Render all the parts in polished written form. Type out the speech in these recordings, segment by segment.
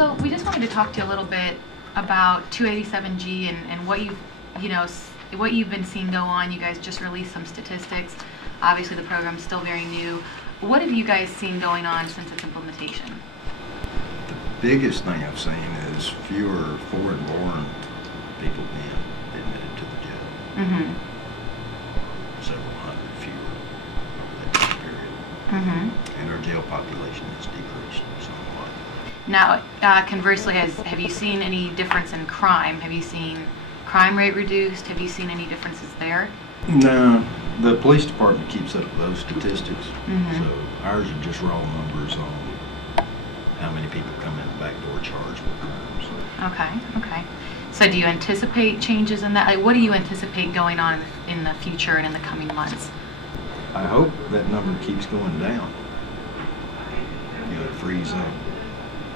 So we just wanted to talk to you a little bit about 287G and what what you've been seeing go on. You guys just released some statistics. Obviously, the program's still very new. What have you guys seen going on since its implementation? The biggest thing I've seen is fewer foreign-born people being admitted to the jail. Mm-hmm. Several hundred fewer over that time period. Mm-hmm. And our jail population has decreased somewhat. Now, conversely, have you seen any difference in crime? Have you seen crime rate reduced? Have you seen any differences there? No, the police department keeps up with those statistics. Mm-hmm. So ours are just raw numbers on how many people come in the back door charged with crimes. Okay. So do you anticipate changes in that? Like, what do you anticipate going on in the future and in the coming months? I hope that number keeps going down. It frees up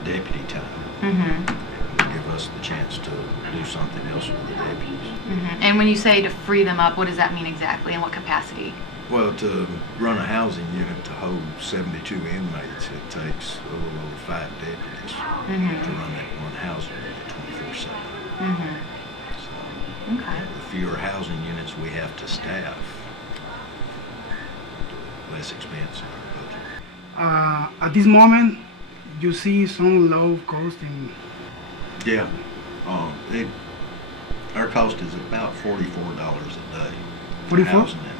deputy time. Mm-hmm. Give us the chance to do something else with the deputies. Mm-hmm. And when you say to free them up, what does that mean exactly? In what capacity? Well, to run a housing unit to hold 72 inmates, it takes a little over 5 deputies to run that one housing unit 24/7. Mm-hmm. So, okay. The fewer housing units we have to staff, the less expense in our budget. At this moment, you see some low cost in. Yeah, our cost is about $44 a day. 44? Housing inmate.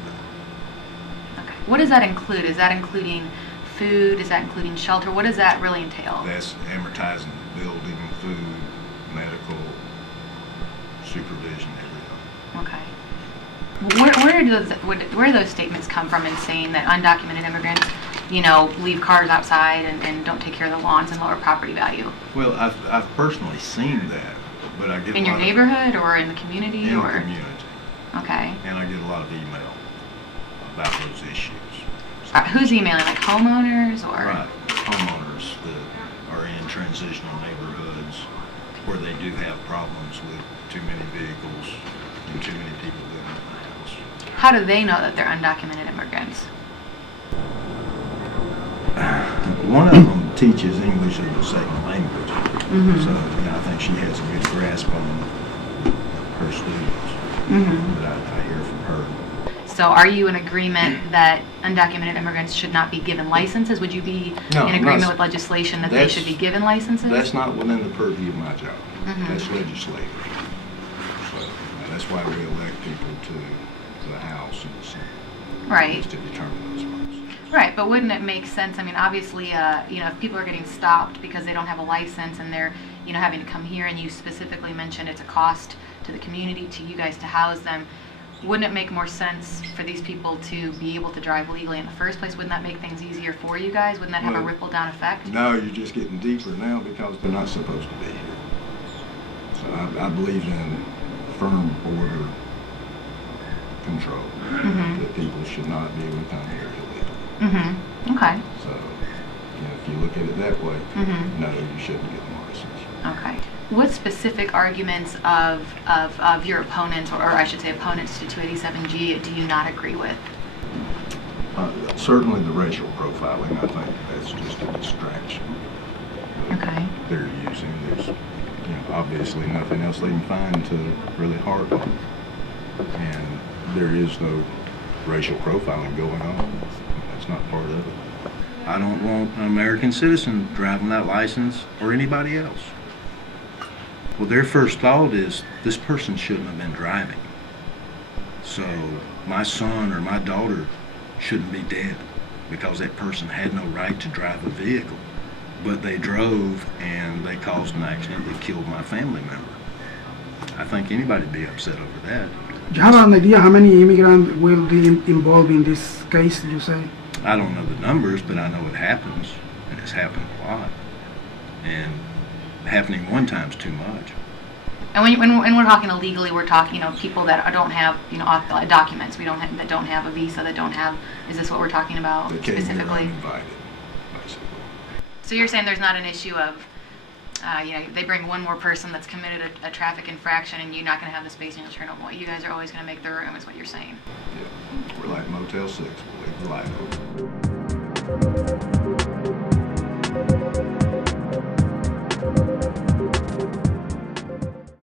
Okay. What does that include? Is that including food? Is that including shelter? What does that really entail? That's amortizing the building, food, medical, supervision, everything. Okay. Where do those statements come from in saying that undocumented immigrants, leave cars outside and don't take care of the lawns and lower property value? Well, I've personally seen that, but I get in your neighborhood or in the community in or the community. Okay. And I get a lot of email about those issues. Who's emailing? Like homeowners or? Right, homeowners that are in transitional neighborhoods where they do have problems with too many vehicles and too many people living in the house. How do they know that they're undocumented immigrants? One of them teaches English as a second language, Mm-hmm. so I think she has a good grasp on her students. Mm-hmm. But I hear from her. So are you in agreement that undocumented immigrants should not be given licenses? Would you be No, in I'm agreement not- with legislation that they should be given licenses? That's not within the purview of my job. Mhm. That's legislative. So, and that's why we elect people to the House and the Senate. Right. Is to determine those policies. Right, but wouldn't it make sense? I mean, obviously, if people are getting stopped because they don't have a license and they're, having to come here, and you specifically mentioned it's a cost to the community, to you guys to house them, wouldn't it make more sense for these people to be able to drive legally in the first place? Wouldn't that make things easier for you guys? Wouldn't that have a Well, ripple down effect? No, you're just getting deeper now because they're not supposed to be here. So I believe in firm border control. Mm-hmm. That people should not be able to come here illegally. Mm-hmm. Okay. So, if you look at it that way, Mm-hmm. no, you shouldn't get a license. Okay. What specific arguments of your opponents, or I should say opponents to 287G, do you not agree with? Certainly the racial profiling, I think that's just a distraction. Okay. They're using. There's, obviously nothing else they can find to really harp on. And there is no racial profiling going on. That's not part of it. I don't want an American citizen driving that license or anybody else. Well, their first thought is, this person shouldn't have been driving. So my son or my daughter shouldn't be dead because that person had no right to drive a vehicle. But they drove and they caused an accident that killed my family member. I think anybody'd be upset over that. Do you have an idea how many immigrants will be involved in this case, you say? I don't know the numbers, but I know it happens, and it's happened a lot. And happening one time's too much. And when we're talking illegally, we're talking, people that don't have, documents. That don't have a visa, that don't have. Is this what we're talking about They came here specifically? uninvited, basically. So you're saying there's not an issue of, they bring one more person that's committed a traffic infraction, and you're not going to have the space in your terminal. You guys are always going to make the room, is what you're saying. Yeah, we're like Motel 6. We'll leave the light open.